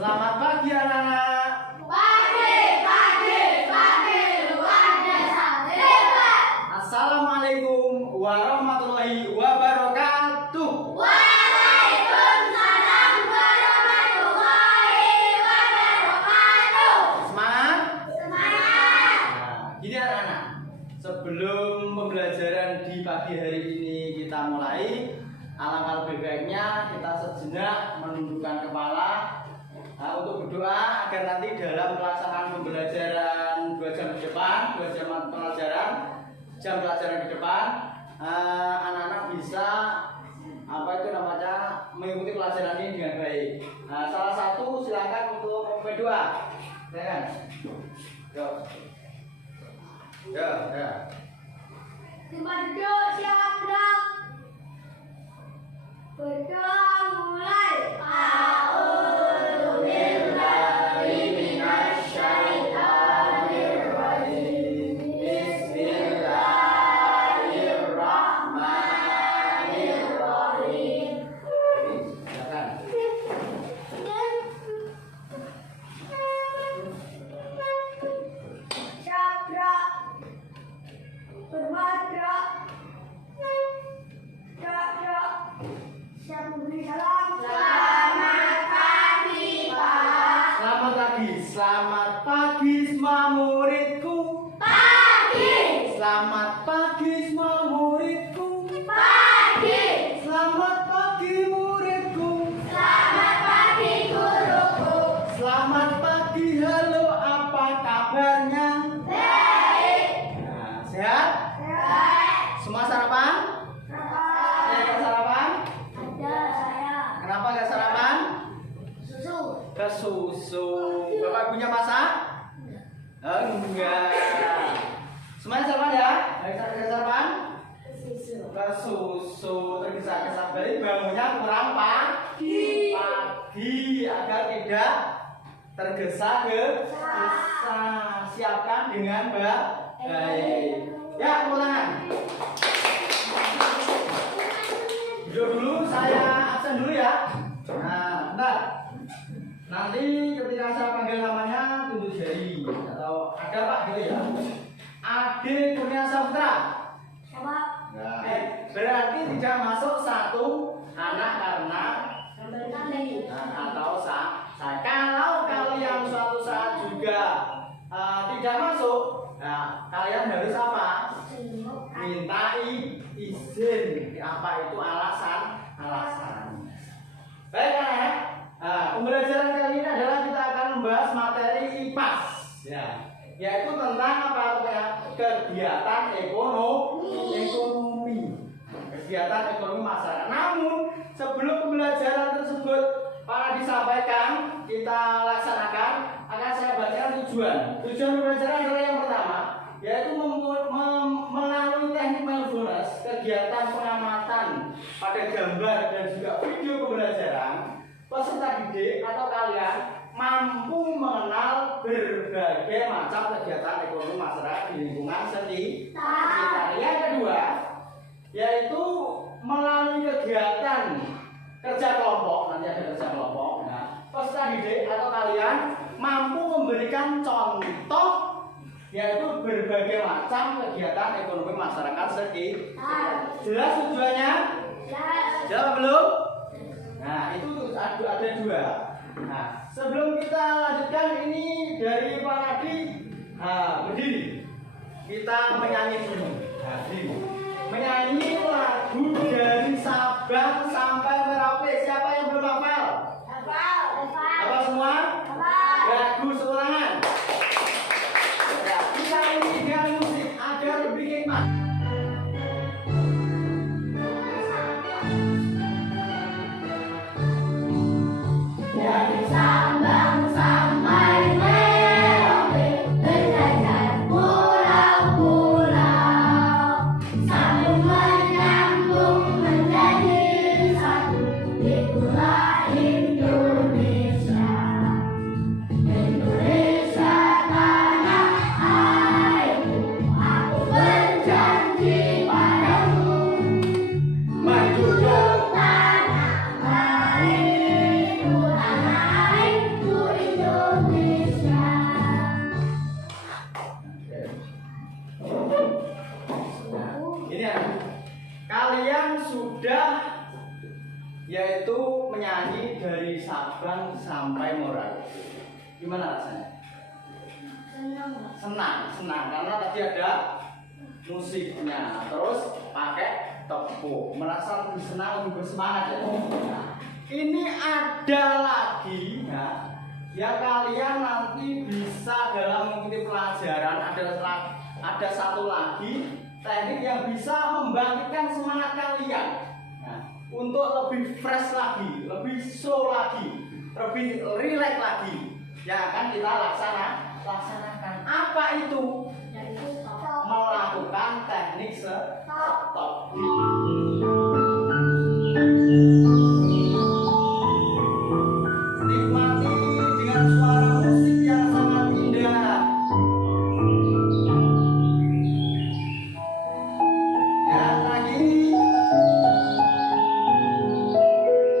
Selamat pagi anak-anak. Pagi, luar biasa, hebat. Assalamualaikum warahmatullahi wabarakatuh. Waalaikumsalam warahmatullahi wabarakatuh. Semangat? Semangat. Nah, gini anak-anak. Sebelum pembelajaran di pagi hari ini kita mulai, alangkah lebih baiknya kita sejenak menundukkan kepala untuk berdoa agar nanti dalam pelaksanaan pembelajaran 2 jam ke depan, 2 jam pelajaran, jam pelajaran ke depan, anak-anak bisa mengikuti pelajaran ini dengan baik. Salah satu silakan untuk berdoa. Silakan. Ya. Berdoa siap gerak. Berdoa mulai. A'udzu billahi minasy syaithanir rajim. Bismillahirrahmanirrahim. Silakan. Syabra bermadra Syabra siap memberi salam. Selamat pagi Pak. Selamat pagi. Selamat pagi semua muridku. Pagi. Selamat pagi semua muridku. Pagi. Selamat pagi muridku. Selamat pagi guruku. Selamat pagi, halo, apa kabarnya? Baik. Nah, sehat? Baik. Semua sarapan? Saya gak sarapan? Ada saya. Kenapa gak sarapan? Susu. Ke susu. Bapak punya masak? Enggak. Semuanya sarapan ya? Gak sarapan? Susu. Ke susu. Tergesa-gesa balik bangunnya kurang pagi agar tidak tergesa-gesa. Siapkan dengan baik. Ya, ulangan. Duduk dulu, saya absen dulu ya. Nah, bentar. Nanti ketika saya panggil namanya tunduk jari atau ada Pak gitu ya. Ade Kurnia Saputra. Siapa? Nah, berarti tidak masuk satu anak karena atau saya. Kalau kalian suatu saat juga tidak masuk, nah kalian harus apa? Minta izin. Apa itu alasan? Baik anak. Pembelajaran kali ini adalah kita akan membahas materi IPAS, ya, yaitu tentang apa ya? Kegiatan ekonomi, kegiatan ekonomi masyarakat. Namun sebelum pembelajaran tersebut disampaikan, kita laksanakan, akan saya bacakan tujuan. Tujuan pembelajaran adalah yang pertama, yaitu melalui teknik mindfulness, kegiatan pengamatan pada gambar dan juga video pembelajaran, peserta didik atau kalian mampu mengenal berbagai macam kegiatan ekonomi masyarakat di lingkungan sekitar. Yang kedua, yaitu melalui kegiatan kerja kelompok, nanti ada kerja kelompok. Nah, peserta didik atau kalian mampu memberikan contoh, yaitu berbagai macam kegiatan ekonomi masyarakat sekitar. Jelas tujuannya? Jawab belum? Nah, itu ada 2. Nah, sebelum kita lanjutkan ini dari Pak Nadi, berdiri. Kita menyanyi dulu. Menyanyi lagu dari Sabang sampai Merauke. Siapa yang belum hafal? Hafal semua? Lagu seulangan. Ya, kita ini dengan musik agar lebih hikmat. Dari Sabang sampai Merauke, berjajar pulau-pulau, sambung menyambung menjadi satu, itulah Indonesia. Indonesia tanah airku, aku berjanji padamu, menjunjung tanah airku, tanah Sabang sampai Moral. Gimana rasanya? Senang. Senang karena tadi ada musiknya, terus pakai tepuk, merasa lebih senang, lebih bersemangat ya. Ini ada lagi ya kalian nanti bisa dalam mengikuti pelajaran ada satu lagi teknik yang bisa membangkitkan semangat kalian untuk lebih fresh lagi, lebih slow lagi, lebih relax lagi yang akan kita laksanakan. Apa itu? Yaitu Melakukan teknik stop. Nikmati dengan suara musik yang sangat indah. Ya, lagi.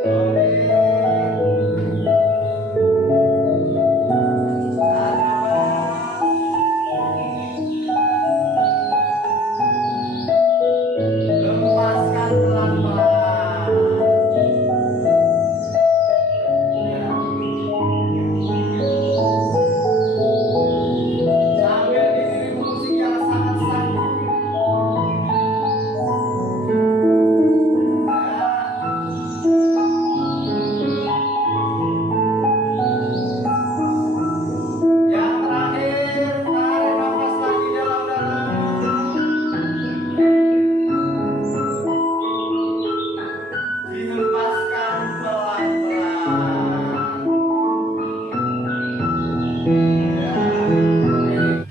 Oke. Lepaskan pelan-pelan. Ya. Sambil diiringi musik yang sangat sakit. Yang terakhir, tarik nafas lagi dalam-dalam. Dihempaskan pelan-pelan.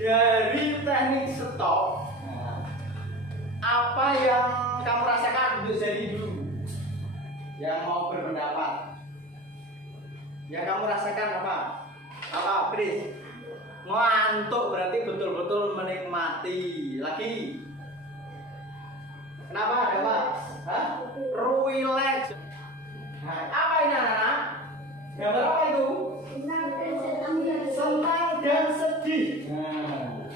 Ya. Dari teknik stop, apa yang kamu rasakan untuk jadi dulu? Yang mau berpendapat? Yang kamu rasakan apa? Apa, Pris? Ngantuk berarti betul-betul menikmati. Lagi. Kenapa? Ada apa? Hah? Relax. Nah, apa ini anak-anak? Gambar apa itu? Senang dan sedih. Nah,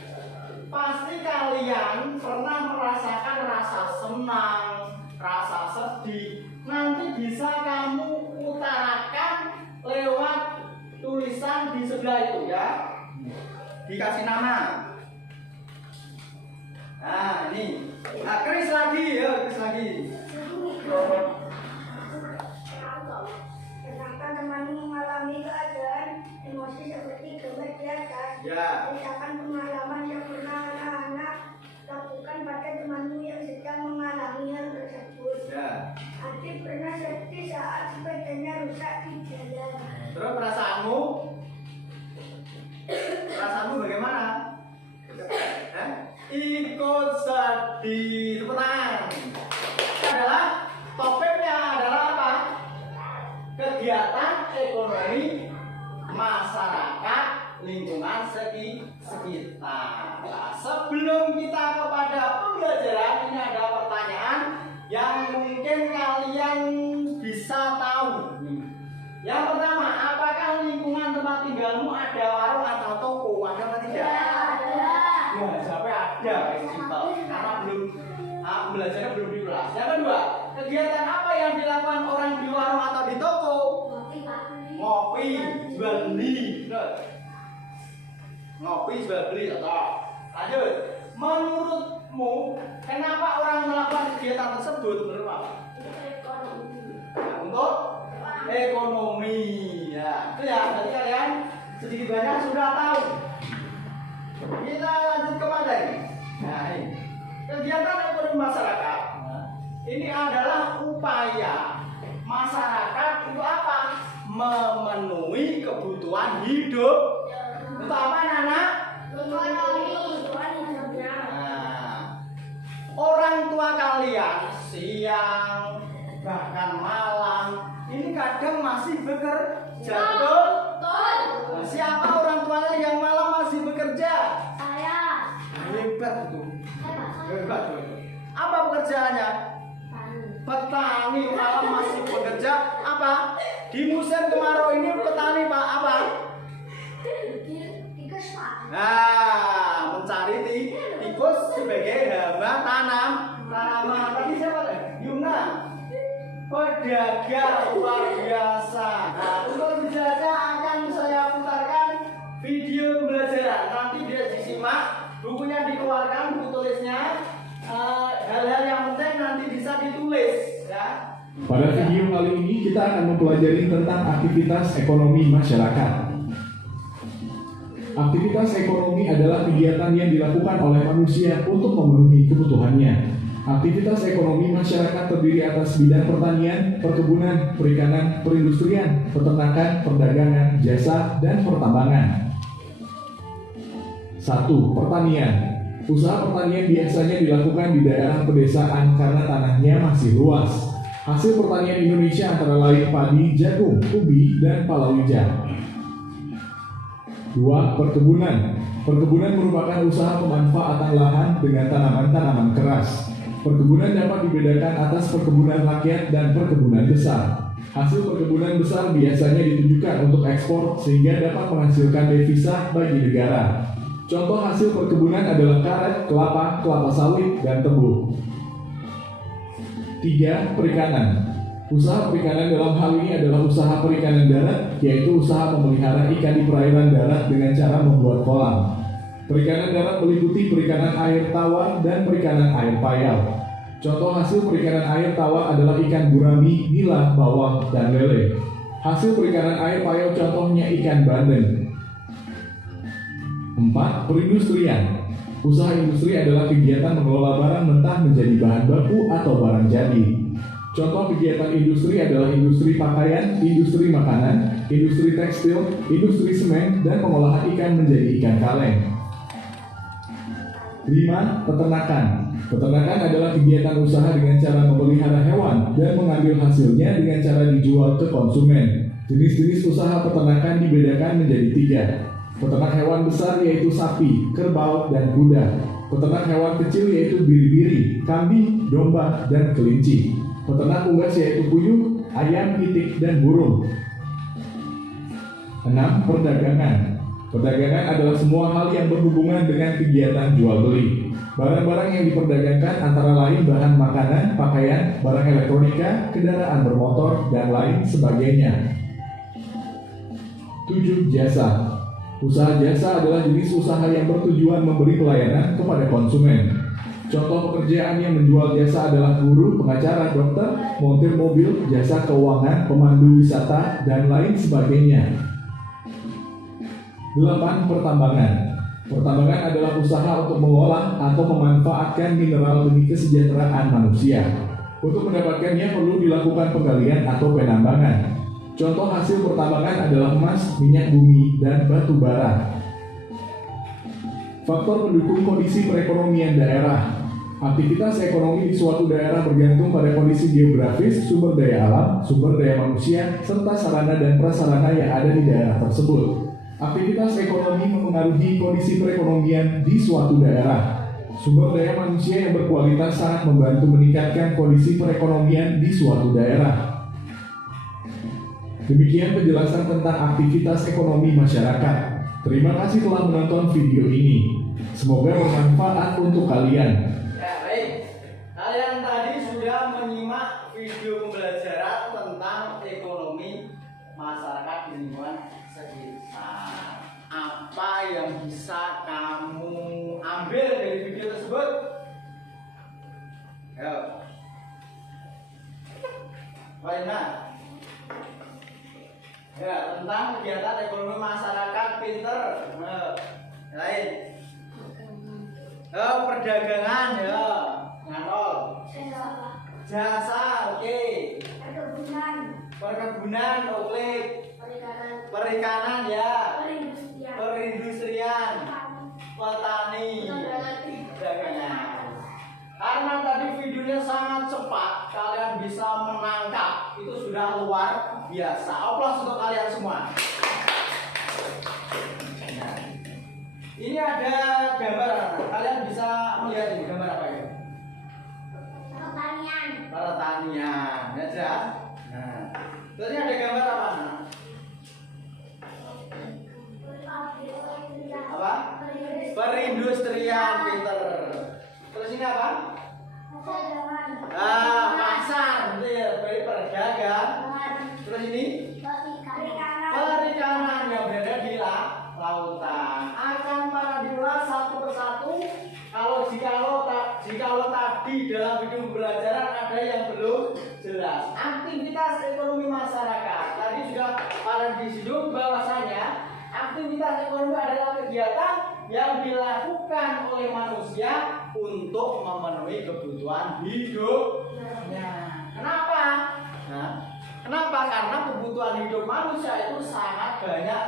pasti kalian pernah merasakan rasa senang, rasa sedih. Nanti bisa kamu utarakan lewat tulisan di sebelah itu ya. Dikasih nama. Nah, ini. Nah, Chris lagi, ya, Chris lagi. Sedangkan temanmu mengalami keadaan emosi seperti gemes di atas. Ya. Misalkan pengalaman yang pernah anak-anak lakukan pada temanmu yang sedang mengalami hal tersebut. Ya. Adik pernah sedih saat sepedanya rusak di jalan. Terus perasaanmu? Perasaanmu bagaimana? Ikut sedih. Tepuk tangan. Adalah topiknya adalah apa? Kegiatan ekonomi masyarakat lingkungan sekitar. Nah, sebelum kita kepada pembelajaran, ini ada pertanyaan yang mungkin kalian bisa tahu. Yang pertama, apakah lingkungan tempat tinggalmu ada warung atau toko? Ada atau tidak? Ada. Ya, sampai ada, simpel. Karena belajarnya belum di kelas. Yang kedua, kegiatan apa yang dilakukan orang di warung atau di toko? Ngopi, jual beli. Benar. Ngopi, jual beli, atau lanjut. Menurutmu, kenapa orang melakukan kegiatan tersebut? Menurut apa? Nah, untuk ekonomi. Ya, itu ya. Berarti kalian sedikit banyak sudah tahu. Kita lanjut ke materi. Nah, ini. Kegiatan ekonomi masyarakat. Ini adalah upaya masyarakat untuk apa? Memenuhi kebutuhan hidup. Untuk apa, anak-anak? Nah, orang tua kalian siang bahkan malam ini kadang masih bekerja, betul? Nah, siapa orang tuanya yang malam masih bekerja? Hebat itu. Hebat tuh. Apa pekerjaannya? Petani malam masih bekerja. Apa? Di musim kemarau ini petani Pak apa? Nah, mencari tikus sebagai hama tanaman. Tadi siapa? Yuna. Pedagang luar biasa. Nah, untuk lebih video pembelajaran. Nanti dia disimak, bukunya dikeluarkan, buku tulisnya. Hal-hal yang penting nanti bisa ditulis, ya. Pada video kali ini kita akan mempelajari tentang aktivitas ekonomi masyarakat. Aktivitas ekonomi adalah kegiatan yang dilakukan oleh manusia untuk memenuhi kebutuhannya. Aktivitas ekonomi masyarakat terdiri atas bidang pertanian, perkebunan, perikanan, perindustrian, peternakan, perdagangan, jasa, dan pertambangan. 1. Pertanian. Usaha pertanian biasanya dilakukan di daerah pedesaan karena tanahnya masih luas. Hasil pertanian Indonesia antara lain padi, jagung, ubi, dan palawija. 2. Perkebunan. Perkebunan merupakan usaha pemanfaatan lahan dengan tanaman-tanaman keras. Perkebunan dapat dibedakan atas perkebunan rakyat dan perkebunan besar. Hasil perkebunan besar biasanya ditujukan untuk ekspor sehingga dapat menghasilkan devisa bagi negara. Contoh hasil perkebunan adalah karet, kelapa, kelapa sawit, dan tebu. 3. Perikanan. Usaha perikanan dalam hal ini adalah usaha perikanan darat, yaitu usaha memelihara ikan di perairan darat dengan cara membuat kolam. Perikanan darat meliputi perikanan air tawar dan perikanan air payau. Contoh hasil perikanan air tawar adalah ikan gurami, nila, bawang, dan lele. Hasil perikanan air payau contohnya ikan bandeng. 4. Perindustrian. Usaha industri adalah kegiatan mengelola barang mentah menjadi bahan baku atau barang jadi. Contoh kegiatan industri adalah industri pakaian, industri makanan, industri tekstil, industri semen, dan pengolahan ikan menjadi ikan kaleng. 5. Peternakan. Peternakan adalah kegiatan usaha dengan cara memelihara hewan dan mengambil hasilnya dengan cara dijual ke konsumen. Jenis-jenis usaha peternakan dibedakan menjadi 3. Peternak hewan besar yaitu sapi, kerbau, dan kuda. Peternak hewan kecil yaitu biri-biri, kambing, domba, dan kelinci. Peternak unggas yaitu puyuh, ayam, itik, dan burung. 6. Perdagangan. Perdagangan adalah semua hal yang berhubungan dengan kegiatan jual beli. Barang-barang yang diperdagangkan antara lain bahan makanan, pakaian, barang elektronika, kendaraan bermotor, dan lain sebagainya. 7. Jasa. Usaha jasa adalah jenis usaha yang bertujuan memberi pelayanan kepada konsumen. Contoh pekerjaan yang menjual jasa adalah guru, pengacara, dokter, montir mobil, jasa keuangan, pemandu wisata, dan lain sebagainya. 8. Pertambangan. Pertambangan adalah usaha untuk mengolah atau memanfaatkan mineral demi kesejahteraan manusia. Untuk mendapatkannya perlu dilakukan penggalian atau penambangan. Contoh hasil pertambangan adalah emas, minyak bumi, dan batu bara. Faktor pendukung kondisi perekonomian daerah. Aktivitas ekonomi di suatu daerah bergantung pada kondisi geografis, sumber daya alam, sumber daya manusia, serta sarana dan prasarana yang ada di daerah tersebut. Aktivitas ekonomi memengaruhi kondisi perekonomian di suatu daerah. Sumber daya manusia yang berkualitas sangat membantu meningkatkan kondisi perekonomian di suatu daerah. Demikian penjelasan tentang aktivitas ekonomi masyarakat. Terima kasih telah menonton video ini. Semoga bermanfaat untuk kalian. Ya, baik. Kalian tadi sudah menyimak video pembelajaran tentang ekonomi masyarakat di lingkungan sekitar. Apa yang bisa kamu ambil dari video tersebut? Ayo. Baiklah. Ya, tentang kegiatan ekonomi masyarakat pinter. Lain. Perdagangan ya. Nganol. Jasa, oke. Perkebunan, oke. Perikanan ya. Perindustrian. Petani. Perdagangan. Karena tadi videonya sangat cepat, kalian bisa menangkap. Itu sudah luar biasa. Aplaus untuk kalian semua. Nah, ini ada gambar apa? Kalian bisa melihat ini gambar apa ya? Pertanian. Ya jelas. Nah, terus ini ada gambar apa? Apa? Perindustrian, pinter. Terus ini apa? Pasar, berarti perdagang. Terus ini perikanan yang berada di lautan. Akan para diulas satu persatu. Jikalau tadi dalam video pembelajaran ada yang belum jelas. Aktivitas ekonomi masyarakat. Tadi sudah pada disinggung bahwasanya aktivitas ekonomi adalah kegiatan yang dilakukan oleh manusia untuk memenuhi kebutuhan hidupnya. Kenapa? Nah, kenapa? Karena kebutuhan hidup manusia itu sangat banyak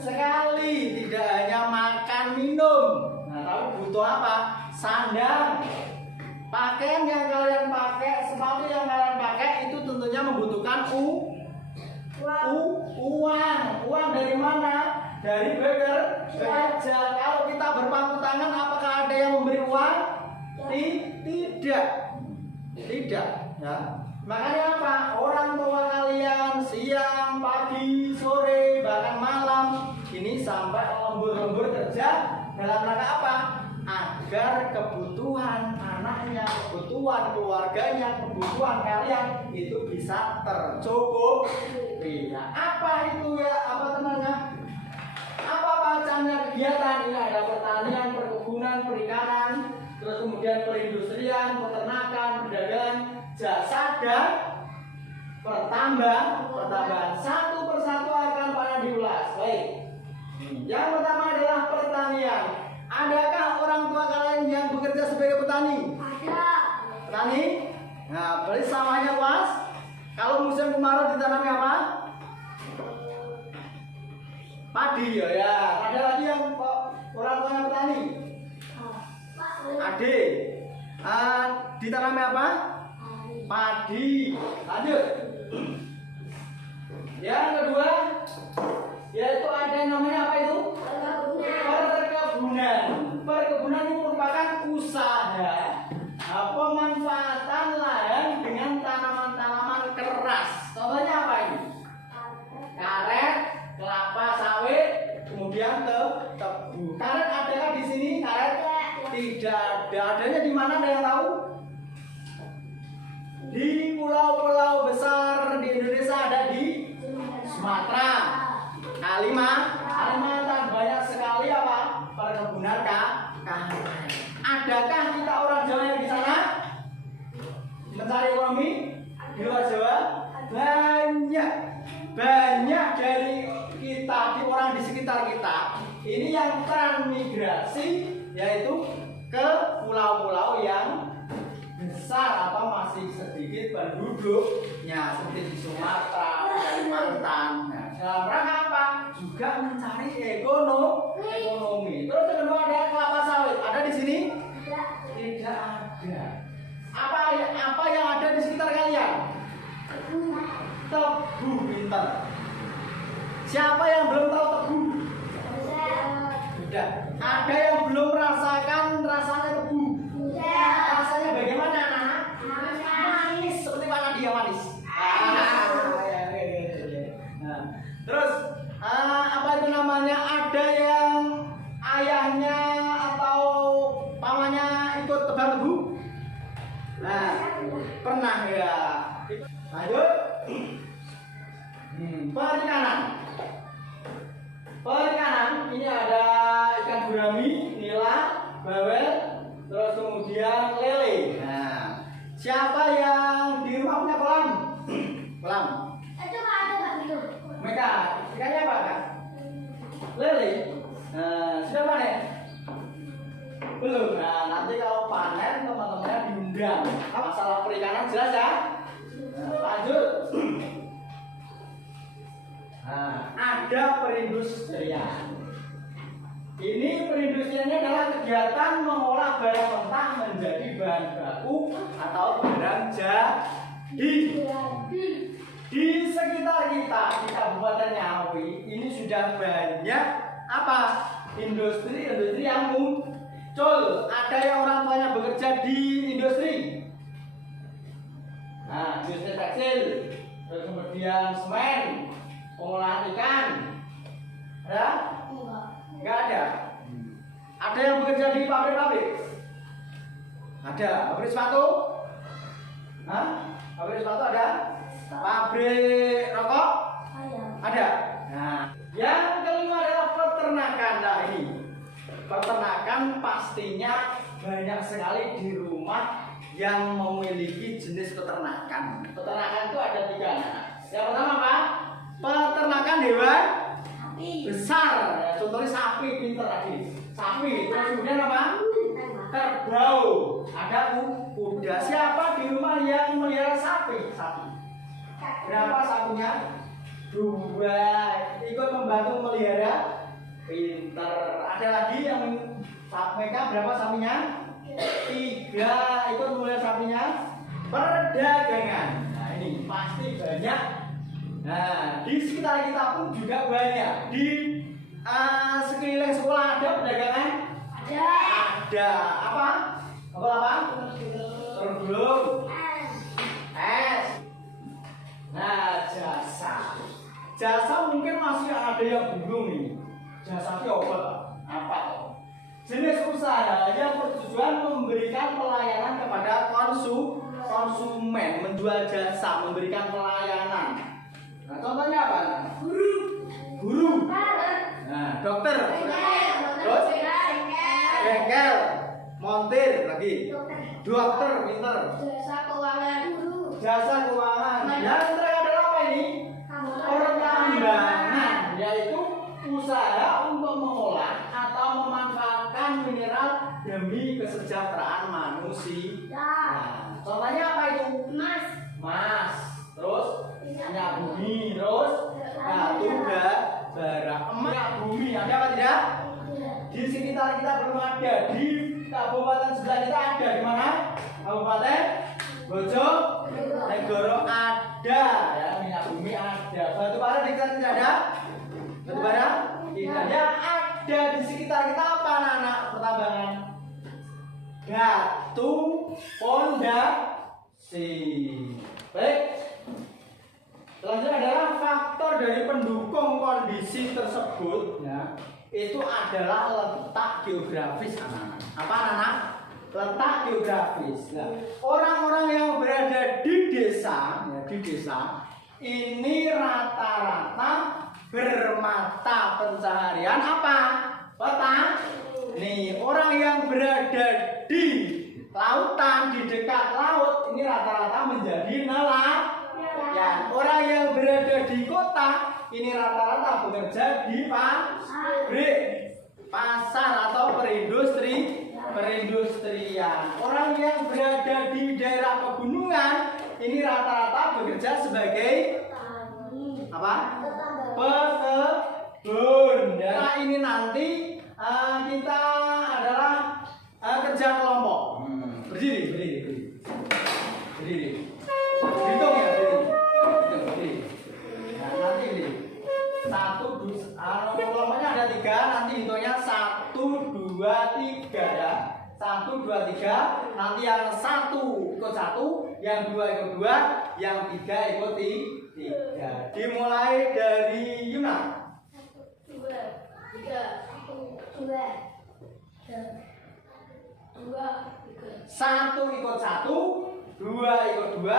sekali. Tidak hanya makan minum. Nah, tapi butuh apa? Sandang, pakaian yang kalian pakai, sepatu yang kalian pakai itu tentunya membutuhkan uang. Uang dari mana? Dari bekerja. Kalau kita berpangku tangan, apakah ada yang memberi uang? Tidak. Ya. Makanya apa? Orang tua kalian siang, pagi, sore, bahkan malam ini sampai lembur-lembur kerja dalam rangka apa? Agar kebutuhan anaknya, kebutuhan keluarganya, kebutuhan kalian itu bisa tercukupi. Nah, apa itu ya? Apa namanya? Apa macamnya kegiatan? Ini ada pertanian, perkebunan, perikanan, terus kemudian perindustrian, peternakan, perdagangan, jasa dan pertambahan. Satu persatu akan pada diulas. Baik. Yang pertama adalah pertanian. Adakah orang tua kalian yang bekerja sebagai petani? Ada. Petani? Nah, berarti sawahnya luas. Kalau musim kemarau ditanami apa? Padi ya. Ada lagi yang orang tuanya petani? Ade. Ditanami apa? Padi. Lanjut. Yang kedua, yaitu ada yang namanya apa itu? Perkebunan itu merupakan usaha pemanfaatan lahan dengan tanaman-tanaman keras. Contohnya apa ini? Karet, kelapa sawit, kemudian tebu. Karet adakah di sini? Karet tidak ada. Adanya di mana? Ada yang tahu? Di pulau-pulau besar di Indonesia, ada di Sumatera, Kalimantan, banyak sekali apa? Perkebunan karet. Adakah kita orang Jawa yang di sana mencari ekonomi di luar Jawa? Banyak dari kita, di orang di sekitar kita ini yang transmigrasi, yaitu ke pulau-pulau yang besar atau masih sedikit penduduknya, seperti di Sumatera, Kalimantan. Nah, dalam rangka apa? Juga mencari ekonomi. Terus yang kedua ada kelapa sawit. Ada di sini? Tidak ada. Apa yang ada di sekitar kalian? Tebu. Pintar. Siapa yang belum tahu tebu? Tidak. Ada yang belum merasakan rasanya tebu? Rasanya bagaimana anak-anak? Manis. Seperti mana dia manis? Nah, terus apa itu namanya? Ada yang ayahnya atau pamannya ikut tebang tebu? Nah, pernah ya. Lanjut. Perikanan ini ada ikan gurami, nila, bawel, terus kemudian lele. Nah, siapa yang di rumah punya kolam? Kolam. Itu ada nggak gitu? Mereka ikannya apa kan? Lele. Sudah panen? Belum. Nah, nanti kalau panen teman-temannya diundang. Masalah perikanan jelas ya? Lanjut. Nah, ada perindustrian. Ini perindustriannya adalah kegiatan mengolah barang mentah menjadi bahan baku atau barang jadi. Di sekitar kita di Kabupaten Ngawi ini sudah banyak apa? Industri yang muncul. Ada yang orang tuanya bekerja di industri. Nah, industri tekstil, terus kemudian semen, pengolahan ikan. Ada? Enggak ada. Ada yang bekerja di pabrik-pabrik? Ada. Pabrik sepatu? Hah? Pabrik sepatu ada? Pabrik rokok? Ada. Nah, yang kelima adalah Nah ini peternakan pastinya banyak sekali di rumah yang memiliki jenis peternakan. Peternakan itu ada 3. Yang pertama apa? Peternakan hewan besar. Ya, contohnya sapi, pinter tadi. Sapi. Terus kemudian apa? Kerbau. Ada kuda. Siapa di rumah yang melihara sapi? Sapi. Berapa sapinya? 2. Ikut membantu melihara. Pinter. Ada lagi yang mereka berapa sapinya? 3. Ikut melihara sapinya. Perdagangan. Nah ini pasti banyak. Nah di sekitar kita pun juga banyak. Di sekeliling sekolah ada perdagangan? Ada. Apa? Apa? Tergulung. Es. Nah jasa. Jasa mungkin masih ada yang bingung nih. Jasa apa? Jenis usaha yang bertujuan memberikan pelayanan kepada konsumen, menjual jasa, memberikan pelayanan. Nah, contohnya apa? Guru. Nah, dokter. Terus bengkel, montir lagi. Dokter, pinter. Jasa keuangan. Yang terakhir adalah apa ini? Pertambangan, yaitu usaha untuk mengolah atau memanfaatkan mineral demi kesejahteraan manusia. Nah, contohnya apa itu? Mas. Terus minyak bumi, terus batu bara, minyak bumi. Ada apa tidak? Di sekitar kita belum ada. Di kabupaten sebelah kita ada. Di mana? Kabupaten Bojonegoro ada. Ya, minyak bumi ada. Batu bara di kita tidak ada. Batu bara tidak. Yang ada di sekitar kita apa anak-anak pertambangan? Batu pondasi. Baik. Selanjutnya adalah faktor dari pendukung kondisi tersebut, ya, itu adalah letak geografis anak-anak. Apa anak-anak? Letak geografis. Nah, orang-orang yang berada di desa, ya, ini rata-rata bermata pencaharian apa? Petani. Nih, orang yang berada di lautan, di dekat laut, ini rata-rata menjadi nelayan. Orang yang berada di kota, ini rata-rata bekerja di pabrik, pasar atau perindustrian. Orang yang berada di daerah pegunungan, ini rata-rata bekerja sebagai apa? Pekebun. Nah ini nanti kita adalah kerja kelompok. Berdiri. Hitung ya, berdiri. Nah, nanti ini 1, 2, kelompoknya ada 3, nanti hitungnya 1, 2, 3 ya. 1, 2, 3. Nanti yang 1 ikut 1, yang 2 ikut 2, yang 3 ikut 3. Dimulai dari Yuna. 1, 2, 3. 1 ikut 1, 2 ikut 2,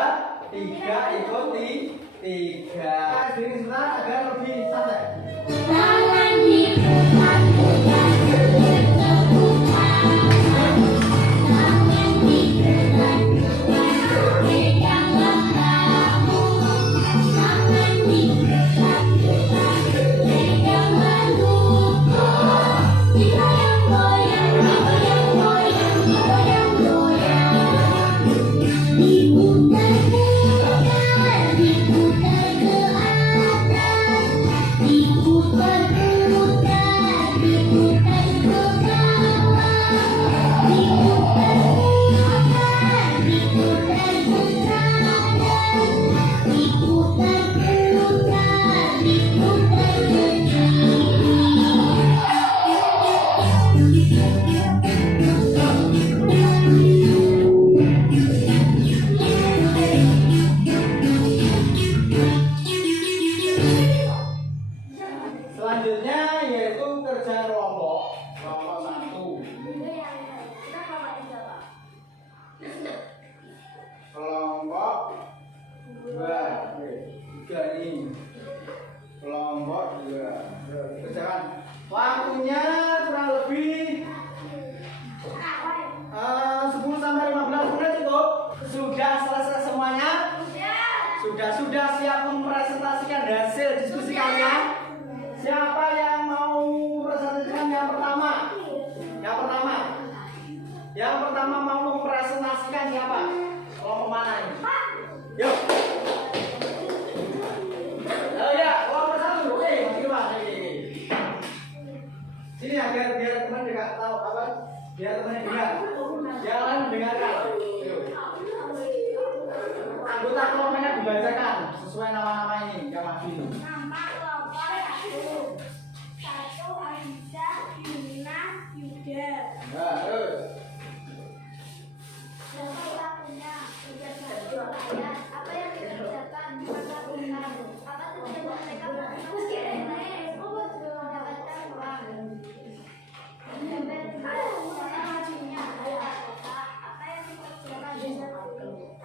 3 ikut 3. Sini sebentar agar lebih santai. Tangan diputar, tangan diputar, pegang lengkamu. Tangan diputar, pegang laluku. Goyang-goyang, goyang-goyang, goyang-goyang. Diputar-putar, diputar ke atas. Diputar-putar, diputar ke bawah. Diputar-putar, diputar ke kanan. Diputar-putar, diputar ke kiri. Selanjutnya yaitu kerja kelompok 1. Kelompok 2. 3 ini. Kelompok 2. Kerjakan. Waktunya kurang lebih 10 sampai 15 menit cukup. Sudah selesai semuanya? Sudah siap mempresentasikan hasil diskusi kalian? Siapa yang mau mempresentasikan yang pertama? Yang pertama mau mempresentasikan siapa? Kelompok mana ini? Yuk. Oh ya, kelompok satu. Oke, ini. Sini ya, biar teman juga tahu apa? Biar teman dengar. Jangan mendengarkan. Anggota kelompoknya dibacakan sesuai nama-nama ini yang maju. Nama kelompok 1 Aisyah, Yuna, Yuda. Nah, terus. Siapa pelakunya? Tugas apa yang dikerjakan? Mata undang. Apa tujuan mereka mendapatkan uang? Siapa majunya? Apa yang dikerjakan?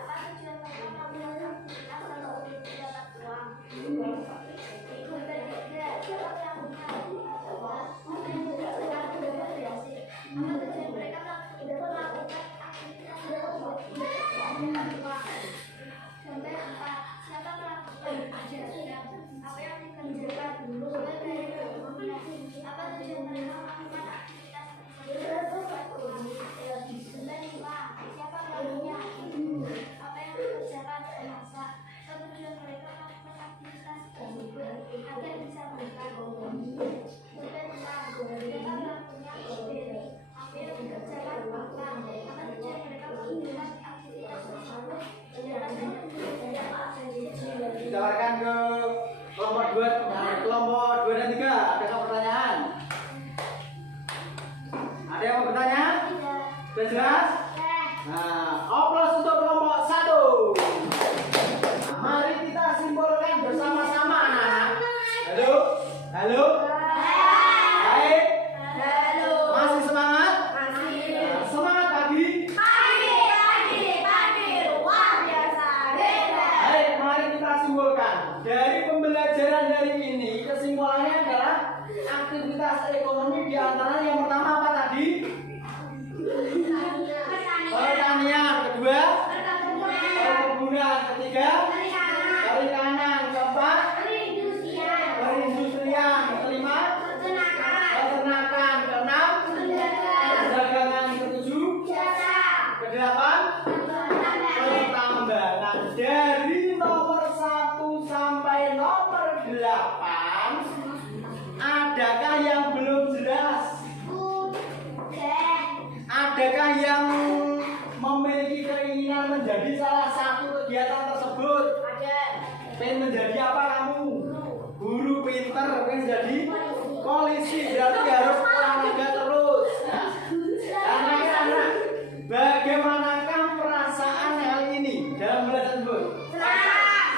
Apa tujuan mereka melakukan kalau dapat uang? Siapa pelakunya? Apa yang dikerjakan? Apa tujuan mereka melakukan aktivitas sampai siapa melakukan apa yang dikerjakan dulu apa tujuan mereka melakukan aktivitas siapa melakukannya apa yang dikerjakan memasak apa tujuan mereka melakukan aktivitas agar bisa makan siapa melakukannya apa yang dikerjakan makan apa tujuan mereka melakukan aktivitas Ditawarkan ke kelompok 2 dan 3. Ada pertanyaan? Ada yang mau bertanya? Sudah jelas? Nah, aplaus untuk kelompok 1. Nah, mari kita simpulkan bersama-sama anak-anak. Halo? Baik? Masih semangat? Nah, semangat pagi? Baik, mari kita simpulkan. Dari pembelajaran hari ini, kesimpulannya adalah aktivitas ekonomi di antara yang pertama apa tadi? Pertanian. Kedua? Perkebunan. Ketiga? Perikanan. Keempat? Perindustrian. Kelima? Peternakan. Keenam? Perdagangan. Ketujuh? Kedelapan? Pertambangan. Dari nomor 1 sampai nomor 8, adakah yang belum jelas? Adakah yang memiliki keinginan menjadi salah satu kegiatan tersebut? Pengen menjadi apa kamu? Guru pinter, pengen jadi polisi, berarti harus olahraga terus. Anak-anak, bagaimanakah perasaan hal ini dalam belajar tersebut?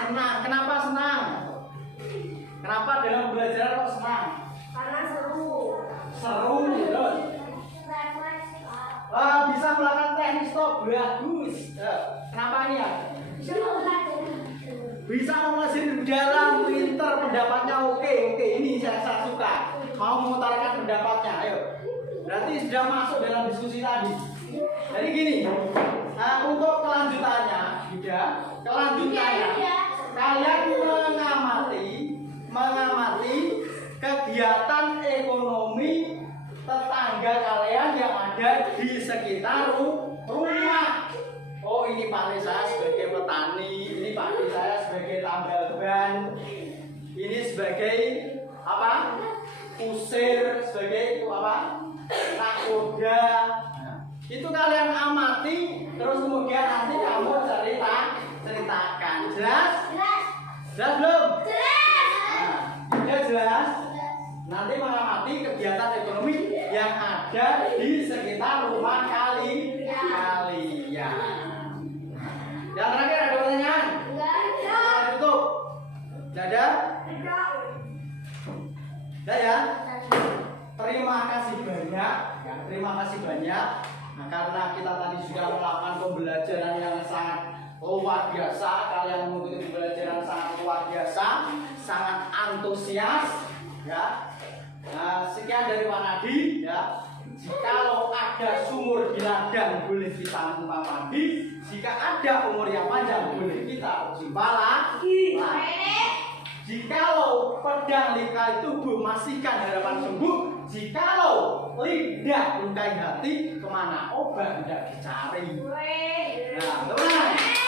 Senang. Kenapa senang? Kenapa dalam belajar kok senang? Karena seru. Seru, terus. Bisa melakukan teknik stop, bagus. Kenapa ini ya? Bisa mempelajari lebih dalam, pinter, pendapatnya oke. Ini saya suka. Mau mengutarakan pendapatnya, ayo. Berarti sudah masuk dalam diskusi tadi. Jadi gini, untuk kelanjutannya, kalian mengamati kegiatan ekonomi tetangga kalian yang ada di sekitar rumah. Oh, ini Pak De saya sebagai petani, ini Pak De saya sebagai tambal ban, ini sebagai apa? Kusir, sebagai apa? Nakoda. Itu kalian amati, terus kemudian nanti kamu ceritakan. Jelas? Jelas belum? Sudah jelas? Nanti mengamati kegiatan ekonomi yang ada di sekitar rumah kalian. Yang terakhir ada pertanyaan? Tutup. Tidak ada? Sudah ya? Terima kasih banyak. Nah, karena kita tadi sudah melakukan pembelajaran yang sangat luar biasa, kalian mengikuti pembelajaran sangat luar biasa, sangat antusias. ya. Nah, sekian dari Pak Nadi ya. Jikalau ada sumur di ladang boleh kita tumpah padi. Jika ada umur yang panjang boleh kita uji pala. Nah, jikalau pedang lukai tubuh masihkan harapan sembuh. Jikalau lidah lukai hati kemana obat tidak dicari. Nah, teman.